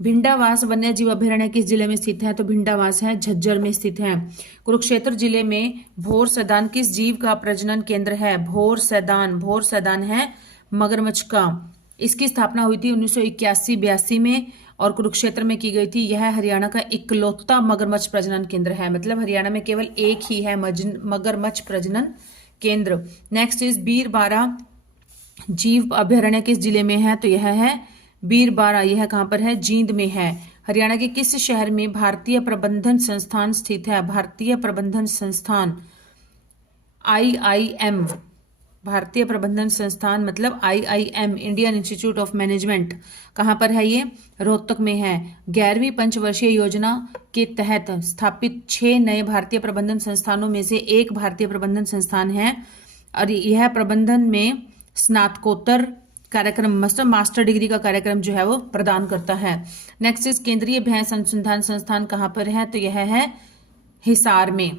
भिंडावास वन्यजीव अभयारण्य किस जिले में स्थित है? तो भिंडावास है झज्जर में स्थित है। कुरुक्षेत्र जिले में भोर सैदान किस जीव का प्रजनन केंद्र है? भोर सैदान है मगरमच्छ का। इसकी स्थापना हुई थी 1981-82 में और कुरुक्षेत्र में की गई थी। यह हरियाणा का इकलौता मगरमच्छ प्रजनन केंद्र है। मतलब हरियाणा में केवल एक ही है मगरमच्छ प्रजनन केंद्र। नेक्स्ट इज बीरबारा जीव अभयारण्य किस जिले में है? तो यह है बीरबारा। यह कहां पर है? जींद में है। हरियाणा के किस शहर में भारतीय प्रबंधन संस्थान स्थित है? भारतीय प्रबंधन संस्थान IIM। भारतीय प्रबंधन संस्थान मतलब IIM Indian institute of management कहां पर है? ये रोहतक में है। 11वीं पंचवर्षीय योजना के तहत स्थापित 6 नए भारतीय प्रबंधन संस्थानों में से एक भारतीय प्रबंधन संस्थान है और यह प्रबंधन में स्नातकोत्तर कार्यक्रम मतलब मास्टर डिग्री का कार्यक्रम जो है वो प्रदान करता है। नेक्स्ट इज केंद्रीय भैंस अनुसंधान संस्थान कहां पर है? तो यह है हिसार में।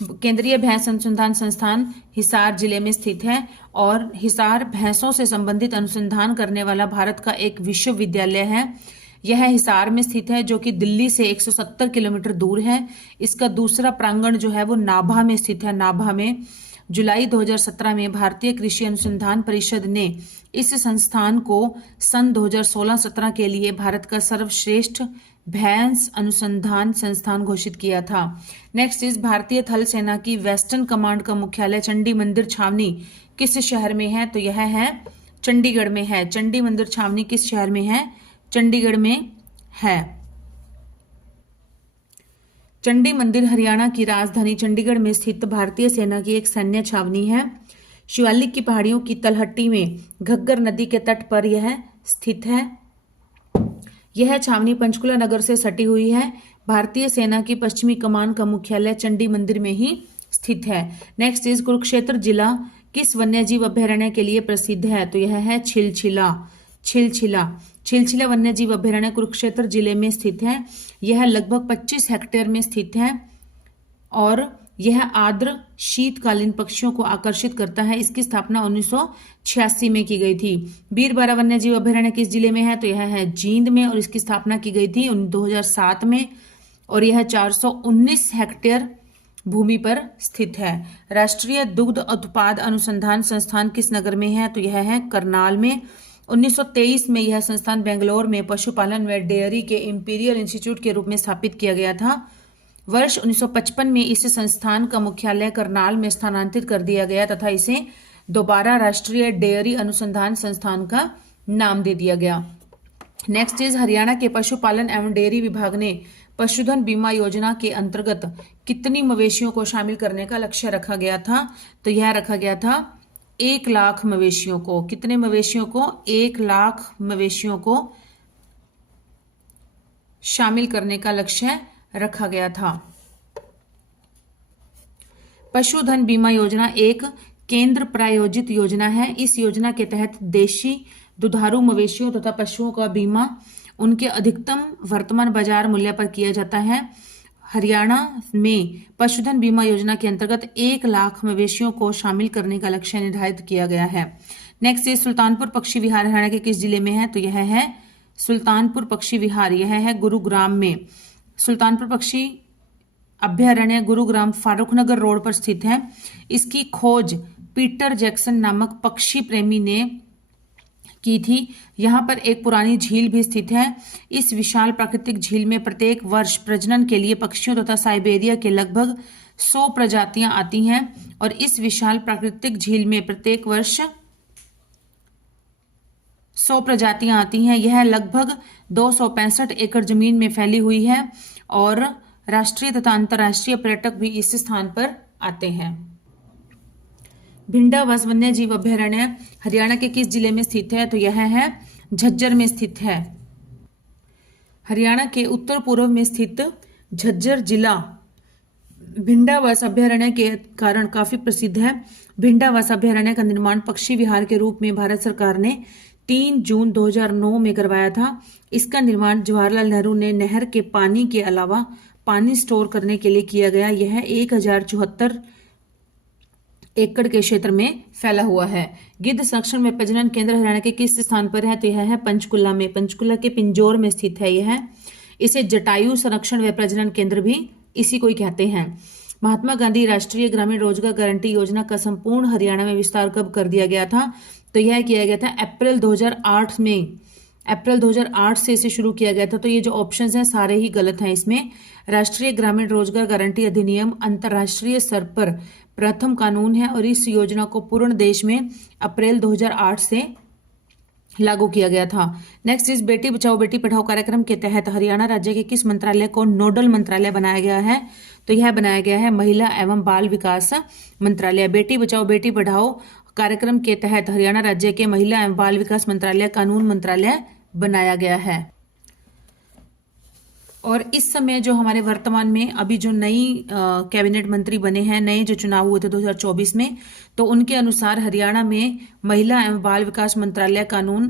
केंद्रीय भैंस अनुसंधान संस्थान हिसार जिले में स्थित है और हिसार भैंसों से संबंधित अनुसंधान करने वाला भारत का एक विश्वविद्यालय है। यह हिसार में स्थित है जो कि दिल्ली से 170 किलोमीटर दूर है। इसका दूसरा प्रांगण जो है वो नाभा में स्थित है। नाभा में जुलाई 2017 में भारतीय कृषि अनुसंधान परिषद ने इस संस्थान को सन 2016-17 के लिए भारत का सर्वश्रेष्ठ भैंस अनुसंधान संस्थान घोषित किया था। नेक्स्ट इज भारतीय थल सेना की वेस्टर्न कमांड का मुख्यालय चंडी मंदिर छावनी किस शहर में है? तो यह है चंडीगढ़ में है। चंडी मंदिर छावनी किस शहर में है? चंडीगढ़ में है। चंडी मंदिर हरियाणा की राजधानी चंडीगढ़ में स्थित भारतीय सेना की एक सैन्य छावनी है। शिवालिक की पहाड़ियों की तलहटी में घग्गर नदी के तट पर यह स्थित है। यह छावनी पंचकुला नगर से सटी हुई है। भारतीय सेना की पश्चिमी कमान का मुख्यालय चंडी मंदिर में ही स्थित है। नेक्स्ट इज कुरुक्षेत्र जिला किस वन्यजीव अभयारण्य के लिए प्रसिद्ध है? तो यह है छिलछिला वन्यजीव अभयारण्य कुरुक्षेत्र जिले में स्थित है। यह लगभग 25 हेक्टेयर में स्थित है और यह आर्द्र शीतकालीन पक्षियों को आकर्षित करता है। इसकी स्थापना 1986 में की गई थी। बीरबारा वन्यजीव अभयारण्य किस जिले में है? तो यह है जींद में और इसकी स्थापना की गई थी 2007 में और यह 419 हेक्टेयर भूमि पर स्थित है। राष्ट्रीय दुग्ध उत्पाद अनुसंधान संस्थान किस नगर में है? तो यह है करनाल में। 1923 में यह संस्थान बेंगलोर में पशुपालन व डेयरी के इंपीरियल इंस्टीट्यूट के रूप में स्थापित किया गया था। वर्ष 1955 में इस संस्थान का मुख्यालय करनाल में स्थानांतरित कर दिया गया तथा इसे दोबारा राष्ट्रीय डेयरी अनुसंधान संस्थान का नाम दे दिया गया। नेक्स्ट इज हरियाणा के पशुपालन एवं डेयरी विभाग ने पशुधन बीमा योजना के अंतर्गत कितनी मवेशियों को शामिल करने का लक्ष्य रखा गया था? तो यह रखा गया था 1 लाख मवेशियों को। कितने मवेशियों को? 1 लाख मवेशियों को शामिल करने का लक्ष्य रखा गया था। पशुधन बीमा योजना एक केंद्र प्रायोजित योजना है। इस योजना के तहत देशी दुधारू मवेशियों तथा पशुओं का बीमा उनके अधिकतम वर्तमान बाजार मूल्य पर किया जाता है। हरियाणा में पशुधन बीमा योजना के अंतर्गत 1 लाख मवेशियों को शामिल करने का लक्ष्य निर्धारित किया गया है। नेक्स्ट ये सुल्तानपुर पक्षी विहार हरियाणा के किस जिले में है? तो यह है सुल्तानपुर पक्षी विहार, यह है गुरुग्राम में। सुल्तानपुर पक्षी अभ्यारण्य गुरुग्राम फारूकनगर रोड पर स्थित है। इसकी खोज पीटर जैक्सन नामक पक्षी प्रेमी ने की थी। यहाँ पर एक पुरानी झील भी स्थित है। इस विशाल प्राकृतिक झील में प्रत्येक वर्ष प्रजनन के लिए पक्षियों तथा साइबेरिया के लगभग 100 प्रजातियां आती हैं और इस विशाल प्राकृतिक झील में प्रत्येक वर्ष 100 प्रजातियां आती हैं। यह लगभग 265 एकड़ जमीन में फैली हुई है और राष्ट्रीय तथा अंतर्राष्ट्रीय पर्यटक भी इस स्थान पर आते हैं। भिंडावस वन्य जीव अभ्यारण्य हरियाणा के किस जिले में स्थित है? तो यह है झज्जर में स्थित है। हरियाणा के उत्तर पूर्व में स्थित झज्जर जिला भिंडावस अभ्यारण्य के कारण काफी प्रसिद्ध है। भिंडावस अभ्यारण्य का निर्माण पक्षी विहार के रूप में भारत सरकार ने 3 जून 2009 में करवाया था। इसका निर्माण जवाहरलाल नेहरू ने नहर के पानी के अलावा पानी स्टोर करने के लिए किया गया। यह 1074 एकड़ के क्षेत्र में फैला हुआ है। गिद्ध संरक्षण में प्रजनन केंद्र हरियाणा के किस स्थान पर है? तो यह है पंचकुला में। पंचकुला के पिंजौर में स्थित है यह। इसे जटायु संरक्षण व प्रजनन केंद्र भी इसी को ही कहते हैं। महात्मा गांधी राष्ट्रीय ग्रामीण रोजगार गारंटी योजना का संपूर्ण हरियाणा में विस्तार कब कर दिया गया था? तो यह किया गया था अप्रैल 2008 में। अप्रैल 2008 से इसे शुरू किया गया था। तो ये जो ऑप्शंस हैं सारे ही गलत हैं इसमें। राष्ट्रीय ग्रामीण रोजगार गारंटी अधिनियम अंतर्राष्ट्रीय स्तर पर प्रथम कानून है और इस योजना को पूर्ण देश में अप्रैल 2008 से लागू किया गया था। नेक्स्ट इज बेटी बचाओ बेटी पढ़ाओ कार्यक्रम के तहत हरियाणा राज्य के किस मंत्रालय को नोडल मंत्रालय बनाया गया है? तो यह बनाया गया है महिला एवं बाल विकास मंत्रालय। बेटी बचाओ बेटी पढ़ाओ कार्यक्रम के तहत हरियाणा राज्य के महिला एवं बाल विकास मंत्रालय कानून मंत्रालय बनाया गया है। और इस समय जो हमारे वर्तमान में अभी जो नई कैबिनेट मंत्री बने हैं, नए जो चुनाव हुए थे 2024 में, तो उनके अनुसार हरियाणा में महिला एवं बाल विकास मंत्रालय कानून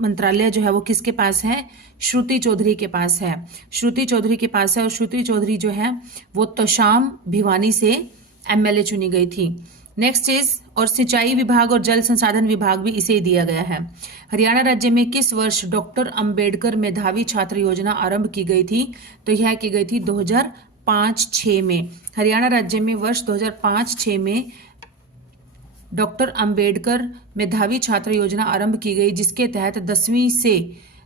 मंत्रालय जो है वो किसके पास है? श्रुति चौधरी के पास है। श्रुति चौधरी के पास है और श्रुति चौधरी जो है वो तोशाम भिवानी से एमएलए चुनी गई थी। नेक्स्ट इज और सिंचाई विभाग और जल संसाधन विभाग भी इसे दिया गया है। हरियाणा राज्य में किस वर्ष डॉक्टर अंबेडकर मेधावी छात्र योजना आरंभ की गई थी? तो यह की गई थी 2005-6 में। हरियाणा राज्य में वर्ष 2005-6 में डॉक्टर अंबेडकर मेधावी छात्र योजना आरंभ की गई, जिसके तहत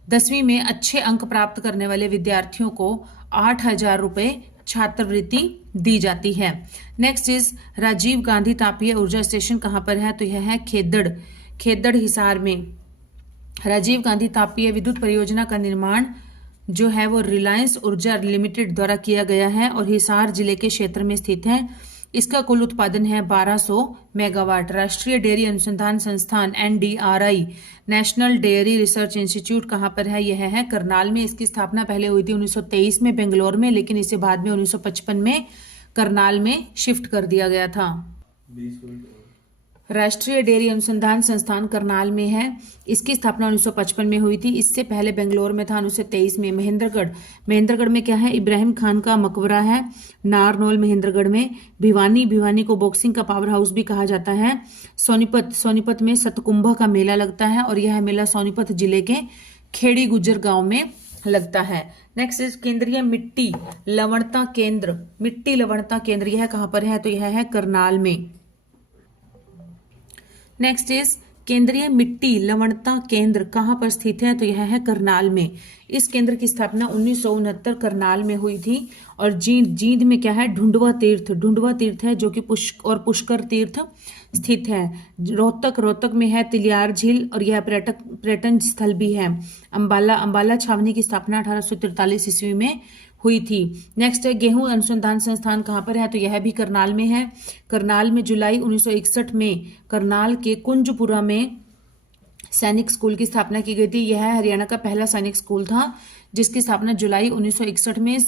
10वीं में अच्छे अंक प्राप्त करने वाले विद्यार्थियों को 8,000 रुपए छात्रवृत्ति दी जाती है। नेक्स्ट इज राजीव गांधी तापीय ऊर्जा स्टेशन कहां पर है? तो यह है खेदड़ हिसार में। राजीव गांधी तापीय विद्युत परियोजना का निर्माण जो है वो रिलायंस ऊर्जा लिमिटेड द्वारा किया गया है और हिसार जिले के क्षेत्र में स्थित है। इसका कुल उत्पादन है 1200 मेगावाट। राष्ट्रीय डेयरी अनुसंधान संस्थान NDRI national dairy research institute कहाँ पर है? यह है करनाल में। इसकी स्थापना पहले हुई थी 1923 में बेंगलोर में, लेकिन इसे बाद में 1955 में करनाल में शिफ्ट कर दिया गया था। राष्ट्रीय डेयरी अनुसंधान संस्थान करनाल में है। इसकी स्थापना 1955 में हुई थी। इससे पहले बेंगलोर में था 1923 में। महेंद्रगढ़ में क्या है? इब्राहिम खान का मकबरा है। नारनौल महेंद्रगढ़ में। भिवानी को बॉक्सिंग का पावर हाउस भी कहा जाता है। सोनीपत में सतकुंभा का मेला लगता है और यह मेला सोनीपत जिले के खेड़ी गुज्जर गांव में लगता है। नेक्स्ट इज केंद्रीय मिट्टी लवणता केंद्र यह कहां पर है? तो यह है करनाल में। नेक्स्ट इज केंद्रीय मिट्टी लवणता केंद्र कहां पर स्थित है? तो यह है करनाल में। इस केंद्र की स्थापना 1969 करनाल में हुई थी। और जींद में क्या है? ढूंढवा तीर्थ है जो कि पुष्कर तीर्थ स्थित है। रोहतक में है तिलियार झील और यह पर्यटन स्थल भी है। अंबाला छावनी की स्थापना 1843 ईस्वी में हुई थी। नेक्स्ट है गेहूं अनुसंधान संस्थान कहां पर है? तो यह भी करनाल में है। करनाल में जुलाई 1961 में करनाल के कुंजपुरा में सैनिक स्कूल की स्थापना की गई थी। यह हरियाणा का पहला सैनिक स्कूल था जिसकी स्थापना जुलाई 1961 में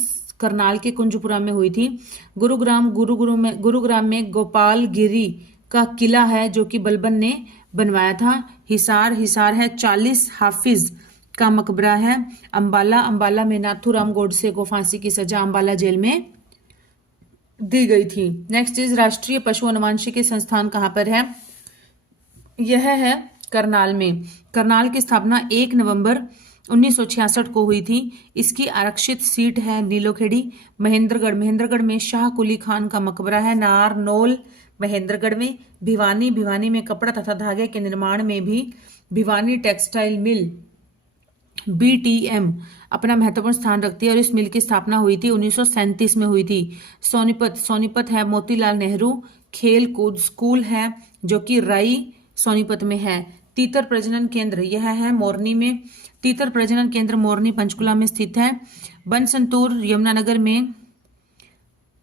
करनाल के कुंजपुरा में हुई थी। गुरुग्राम में गोपालगिरी का किला है जो कि बलबन ने बनवाया था। हिसार है 40 हाफिज का मकबरा है। अंबाला में नाथूराम गोडसे को फांसी की सजा अंबाला जेल में दी गई थी। नेक्स्ट इज राष्ट्रीय पशु अनुवांशिकी संस्थान कहाँ पर है? यह है करनाल में। करनाल की स्थापना 1 नवंबर 1966 को हुई थी। इसकी आरक्षित सीट है नीलोखेड़ी। महेंद्रगढ़ में शाह कुली खान का मकबरा है। नारनौल महेंद्रगढ़ में। भिवानी में कपड़ा तथा धागे के निर्माण में भी भिवानी टेक्सटाइल मिल BTM अपना महत्वपूर्ण स्थान रखती है और इस मिल की स्थापना हुई थी 1937 में हुई थी। सोनीपत है मोतीलाल नेहरू खेल कूद स्कूल है जो कि राई सोनीपत में है। तीतर प्रजनन केंद्र यह है मोरनी में। तीतर प्रजनन केंद्र मोरनी पंचकुला में स्थित है। बनसंतूर यमुनानगर में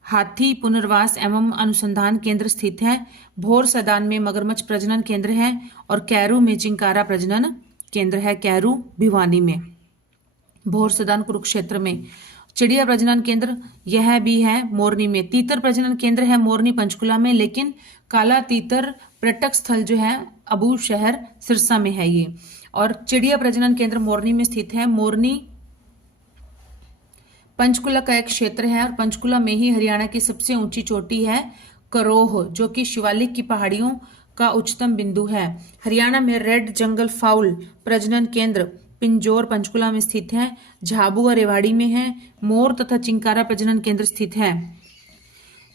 हाथी पुनर्वास एवं अनुसंधान केंद्र स्थित है। भोर सैदान में मगरमच्छ प्रजनन केंद्र है और कैरू में चिंकारा प्रजनन केंद्र है। कैरू भिवानी में। भोर सैदान कुरुक्षेत्र में। चिड़िया प्रजनन केंद्र यह भी है मोरनी में। तीतर प्रजनन केंद्र है मोरनी पंचकुला में, लेकिन काला तीतर पर्यटक स्थल जो है अबू शहर सिरसा में है ये। और चिड़िया प्रजनन केंद्र मोरनी में स्थित है। मोरनी पंचकुला का एक क्षेत्र है और पंचकुला में ही हरियाणा की सबसे ऊंची चोटी है करोह, जो कि शिवालिक की पहाड़ियों का उच्चतम बिंदु है। हरियाणा में रेड जंगल फाउल प्रजनन केंद्र पिंजौर पंचकुला में स्थित है। झाबुआ रेवाड़ी में है। मोर तथा चिंकारा प्रजनन केंद्र स्थित है।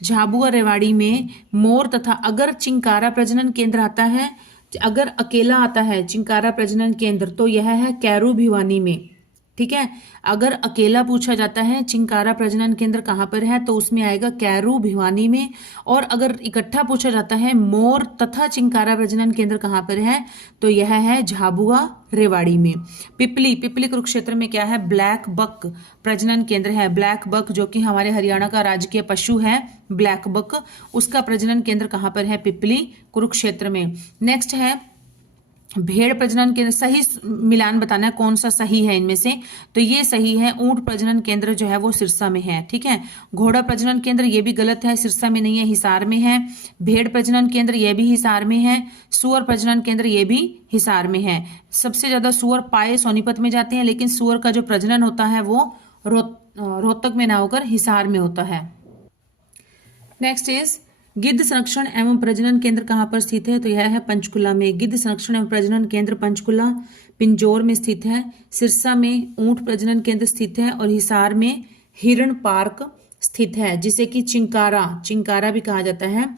झाबुआ रेवाड़ी में मोर तथा अगर चिंकारा प्रजनन केंद्र आता है, अगर अकेला आता है चिंकारा प्रजनन केंद्र तो यह है कैरू भिवानी में। ठीक है, अगर अकेला पूछा जाता है चिंकारा प्रजनन केंद्र कहाँ पर है तो उसमें आएगा कैरू भिवानी में। और अगर इकट्ठा पूछा जाता है मोर तथा चिंकारा प्रजनन केंद्र कहाँ पर है तो यह है झाबुआ रेवाड़ी में। पिपली कुरुक्षेत्र में क्या है? ब्लैक बक प्रजनन केंद्र है। ब्लैक बक जो कि हमारे हरियाणा का राजकीय पशु है ब्लैक बक, उसका प्रजनन केंद्र कहाँ पर है? पिपली कुरुक्षेत्र में। नेक्स्ट है भेड़ प्रजनन केंद्र। सही मिलान बताना है कौन सा सही है इनमें से, तो ये सही है। ऊंट प्रजनन केंद्र जो है वो सिरसा में है। ठीक है, घोड़ा प्रजनन केंद्र ये भी गलत है, सिरसा में नहीं है, हिसार में है। भेड़ प्रजनन केंद्र ये भी हिसार में है। सुअर प्रजनन केंद्र ये भी हिसार में है। सबसे ज्यादा सुअर पाए सोनीपत में जाते हैं, लेकिन सुअर का जो प्रजनन होता है वो रोहतक में ना होकर हिसार में होता है। नेक्स्ट इज गिद्ध संरक्षण एवं प्रजनन केंद्र कहाँ पर स्थित है तो यह है पंचकुला में। गिद्ध संरक्षण एवं प्रजनन केंद्र पंचकुला पिंजौर में स्थित है। सिरसा में ऊंट प्रजनन केंद्र स्थित है और हिसार में हिरण पार्क स्थित है जिसे कि चिंकारा भी कहा जाता है।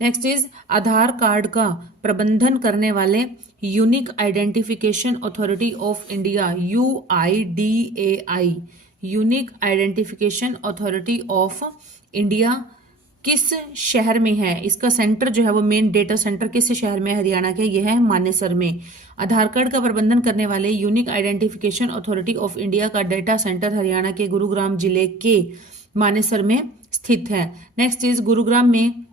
नेक्स्ट इज आधार कार्ड का प्रबंधन करने वाले unique identification authority of India UIDAI unique identification authority of India किस शहर में है? इसका सेंटर जो है वो मेन डेटा सेंटर किस शहर में? हरियाणा के, यह है मानेसर में। आधार कार्ड का प्रबंधन करने वाले unique identification authority of India का डेटा सेंटर हरियाणा के गुरुग्राम जिले के मानेसर में स्थित है। नेक्स्ट इज गुरुग्राम में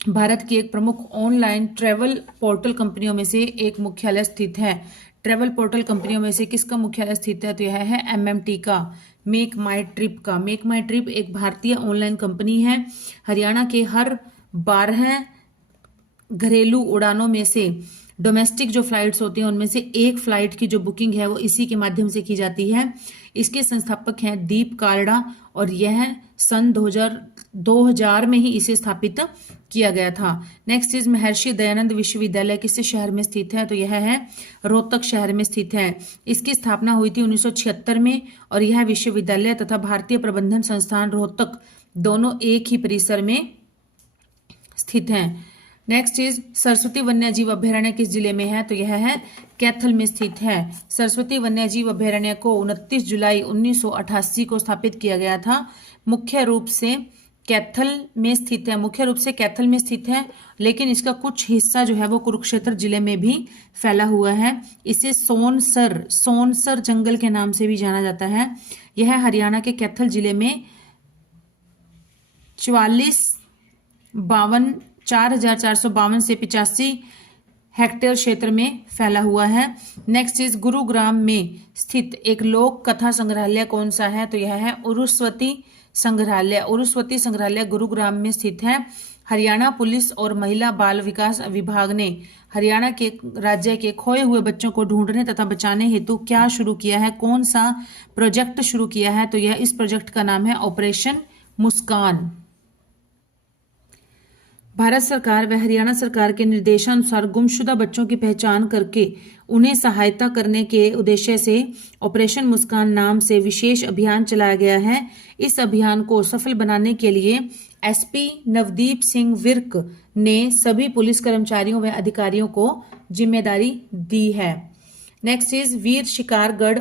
भारत की एक प्रमुख ऑनलाइन ट्रैवल पोर्टल कंपनियों में से एक मुख्यालय स्थित है। ट्रैवल पोर्टल कंपनियों में से किसका मुख्यालय स्थित है तो यह है MMT का, मेक माई ट्रिप का। मेक माई ट्रिप एक भारतीय ऑनलाइन कंपनी है। हरियाणा के हर 12 घरेलू उड़ानों में से डोमेस्टिक जो फ्लाइट्स होती हैं उनमें से एक फ्लाइट की जो बुकिंग है वो इसी के माध्यम से की जाती है। इसके संस्थापक हैं दीप काल्डा और यह सन 2000 में ही इसे स्थापित किया गया था। नेक्स्ट इज महर्षि दयानंद विश्वविद्यालय किस शहर में स्थित है तो यह है रोहतक शहर में स्थित है। इसकी स्थापना हुई थी 1976 में और यह विश्वविद्यालय तथा भारतीय प्रबंधन संस्थान रोहतक दोनों एक ही परिसर में स्थित हैं। नेक्स्ट इज सरस्वती वन्यजीव अभ्यारण्य किस जिले में है तो यह है कैथल में स्थित है। सरस्वती वन्यजीव अभ्यारण्य को 29 जुलाई 1988 को स्थापित किया गया था। मुख्य रूप से कैथल में स्थित है, लेकिन इसका कुछ हिस्सा जो है वो कुरुक्षेत्र जिले में भी फैला हुआ है। इसे सोनसर जंगल के नाम से भी जाना जाता है। यह हरियाणा के कैथल जिले में 4,452 से 85 हेक्टेयर क्षेत्र में फैला हुआ है। नेक्स्ट इज गुरुग्राम में स्थित एक लोक कथा संग्रहालय कौन सा है तो यह है उरुस्वती संग्रहालय, उरुस्वती संग्रहालय गुरुग्राम में स्थित है। हरियाणा पुलिस और महिला बाल विकास विभाग ने हरियाणा के राज्य के खोए हुए बच्चों को ढूंढने तथा बचाने हेतु क्या शुरू किया है, कौन सा प्रोजेक्ट शुरू किया है? तो यह इस प्रोजेक्ट का नाम है ऑपरेशन मुस्कान। भारत सरकार व हरियाणा सरकार के निर्देशानुसार गुमशुदा बच्चों की पहचान करके उन्हें सहायता करने के उद्देश्य से ऑपरेशन मुस्कान नाम से विशेष अभियान चलाया गया है। इस अभियान को सफल बनाने के लिए एसपी नवदीप सिंह विर्क ने सभी पुलिस कर्मचारियों व अधिकारियों को जिम्मेदारी दी है। नेक्स्ट इज वीर शिकारगढ़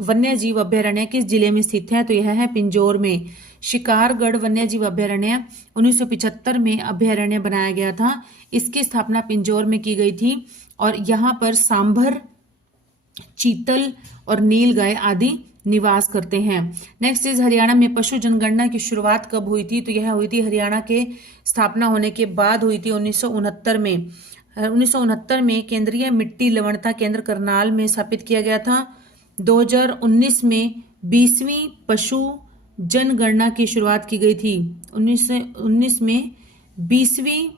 वन्य जीव अभ्यारण्य किस जिले में स्थित है? तो यह है पिंजौर में। शिकारगढ़ वन्य जीव अभ्यारण्य 1975 में अभ्यारण्य बनाया गया था। इसकी स्थापना पिंजौर में की गई थी और यहाँ पर सांभर, चीतल और नीलगाय आदि निवास करते हैं। नेक्स्ट इज हरियाणा में पशु जनगणना की शुरुआत कब हुई थी? तो यह हुई थी हरियाणा के स्थापना होने के बाद हुई थी 1969 में। 1969 में केंद्रीय मिट्टी लवणता केंद्र करनाल में स्थापित किया गया था। 2019 में 20वीं पशु जनगणना की शुरुआत की गई थी। 1919 में 20वीं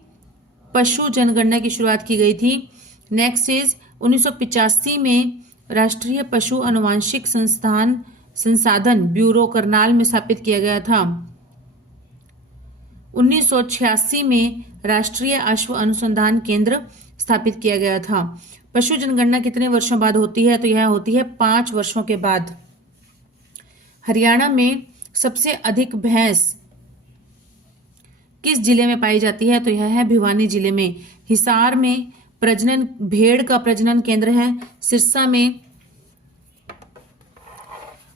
पशु जनगणना की शुरुआत की गई थी। नेक्स्ट इज 1985 में राष्ट्रीय पशु आनुवांशिक संसाधन ब्यूरो करनाल में स्थापित किया गया था। 1986 में राष्ट्रीय अश्व अनुसंधान केंद्र स्थापित किया गया था। पशु जनगणना कितने वर्षों बाद होती है? तो यह होती है 5 वर्षों के बाद। हरियाणा में सबसे अधिक भैंस किस जिले में पाई जाती है? तो यह है भिवानी जिले में। हिसार में भेड़ का प्रजनन केंद्र है। सिरसा में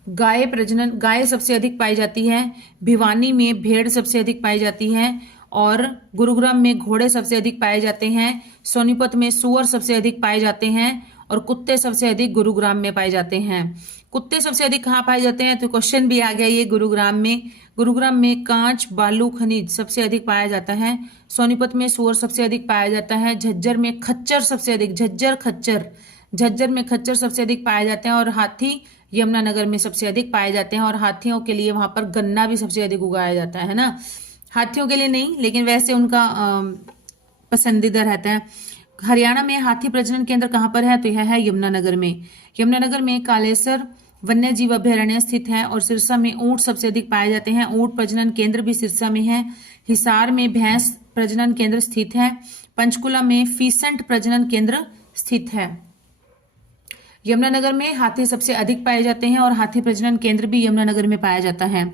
गाय सबसे अधिक पाई जाती है। भिवानी में भेड़ सबसे अधिक पाई जाती है और गुरुग्राम में घोड़े सबसे अधिक पाए जाते हैं। सोनीपत में सुअर सबसे अधिक पाए जाते हैं और कुत्ते सबसे अधिक गुरुग्राम में पाए जाते हैं। कुत्ते सबसे अधिक कहाँ पाए जाते हैं? तो क्वेश्चन भी आ गया ये गुरुग्राम में कांच बालू खनिज सबसे अधिक पाया जाता है। सोनीपत में सुअर सबसे अधिक पाया जाता है। झज्जर में खच्चर सबसे अधिक झज्जर में खच्चर सबसे अधिक पाए जाते हैं और हाथी यमुनानगर में सबसे अधिक पाए जाते हैं और हाथियों के लिए वहां पर गन्ना भी सबसे अधिक उगाया जाता है ना। हाथियों के लिए नहीं, लेकिन वैसे उनका पसंदीदा रहता है। हरियाणा में हाथी प्रजनन केंद्र कहाँ पर है? तो यह है यमुनानगर में। यमुनानगर में कालेसर वन्य जीव अभ्यारण्य स्थित है और सिरसा में ऊंट सबसे अधिक पाए जाते हैं। ऊंट प्रजनन केंद्र भी सिरसा में है। हिसार में भैंस प्रजनन केंद्र स्थित है। पंचकुला में फीसेंट प्रजनन केंद्र स्थित है। यमुनानगर में हाथी सबसे अधिक पाए जाते हैं और हाथी प्रजनन केंद्र भी यमुनानगर में पाया जाता है।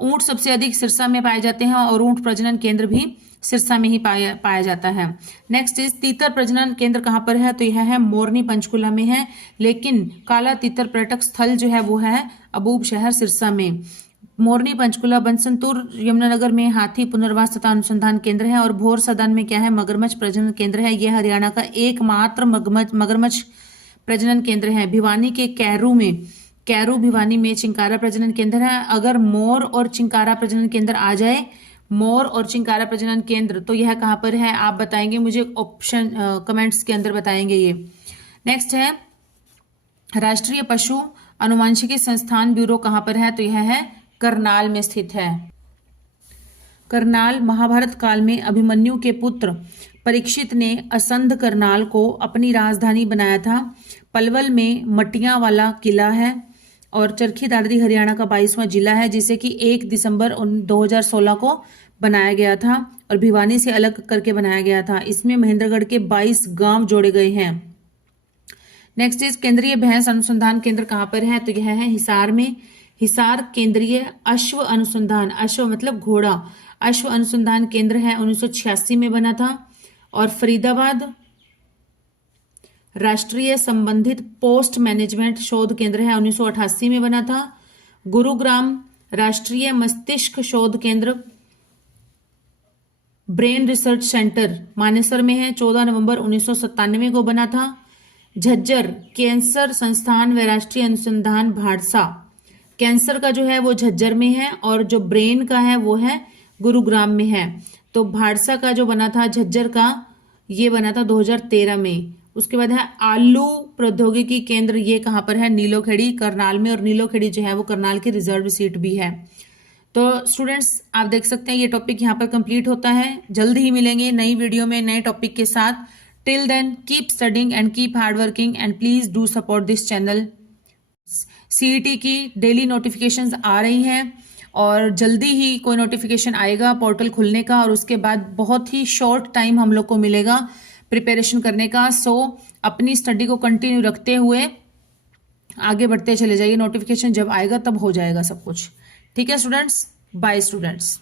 ऊंट सबसे अधिक सिरसा में पाए जाते हैं और ऊंट प्रजनन केंद्र भी सिरसा में ही पाया जाता है। नेक्स्ट इज तीतर प्रजनन केंद्र कहाँ पर है? तो यह है मोरनी पंचकुला में है, लेकिन काला तीतर पर्यटक स्थल जो है वो है अबूब शहर सिरसा में। मोरनी पंचकुला बंसंतुर यमुनानगर में हाथी पुनर्वास तथा अनुसंधान केंद्र है और भोर सदन में क्या है? मगरमच्छ प्रजनन केंद्र है। यह हरियाणा का एकमात्र मगरमच्छ प्रजनन केंद्र है। भिवानी के कैरू भिवानी में चिंकारा प्रजनन केंद्र है। अगर मोर और चिंकारा प्रजनन केंद्र आ जाए, मोर और चिंकारा प्रजनन केंद्र, तो यह कहां पर है आप बताएंगे मुझे, ऑप्शन कमेंट्स के अंदर बताएंगे ये। नेक्स्ट है राष्ट्रीय पशु आनुवांशिकी संस्थान ब्यूरो कहां पर है? तो यह है करनाल में स्थित है। करनाल महाभारत काल में अभिमन्यु के पुत्र परीक्षित ने असंध करनाल को अपनी राजधानी बनाया था। पलवल में मटिया वाला किला है और चरखी दादरी हरियाणा का 22वां जिला है, जिसे कि 1 दिसंबर 2016 को बनाया गया था और भिवानी से अलग करके बनाया गया था। इसमें महेंद्रगढ़ के 22 गांव जोड़े गए हैं। नेक्स्ट इज केंद्रीय भैंस अनुसंधान केंद्र कहां पर है? तो यह है हिसार में। हिसार केंद्रीय अश्व अनुसंधान, अश्व मतलब घोड़ा, अश्व अनुसंधान केंद्र है 1986 में बना था। और फरीदाबाद राष्ट्रीय संबंधित पोस्ट मैनेजमेंट शोध केंद्र है 1988 में बना था। गुरुग्राम राष्ट्रीय मस्तिष्क शोध केंद्र ब्रेन रिसर्च सेंटर मानेसर में है, 14 नवंबर 1997 को बना था। झज्जर कैंसर संस्थान व राष्ट्रीय अनुसंधान भाड़सा, कैंसर का जो है वो झज्जर में है और जो ब्रेन का है वो है गुरुग्राम में है। तो भाड़सा का जो बना था झज्जर का, ये बना था 2013 में। उसके बाद है आलू प्रौद्योगिकी केंद्र, ये कहां पर है? नीलोखेड़ी करनाल में, और नीलोखेड़ी जो है वो करनाल की रिजर्व सीट भी है। तो स्टूडेंट्स आप देख सकते हैं ये टॉपिक यहाँ पर कंप्लीट होता है। जल्द ही मिलेंगे नई वीडियो में नए टॉपिक के साथ। Till then keep studying and keep hard working and please do support this channel. CET की डेली नोटिफिकेशंस आ रही हैं और जल्दी ही कोई नोटिफिकेशन आएगा पोर्टल खुलने का, और उसके बाद बहुत ही शॉर्ट टाइम हम लोग को मिलेगा प्रिपरेशन करने का। सो अपनी स्टडी को कंटिन्यू रखते हुए आगे बढ़ते चले जाइए। नोटिफिकेशन जब आएगा तब हो जाएगा सब कुछ। ठीक है स्टूडेंट्स, बाय स्टूडेंट्स।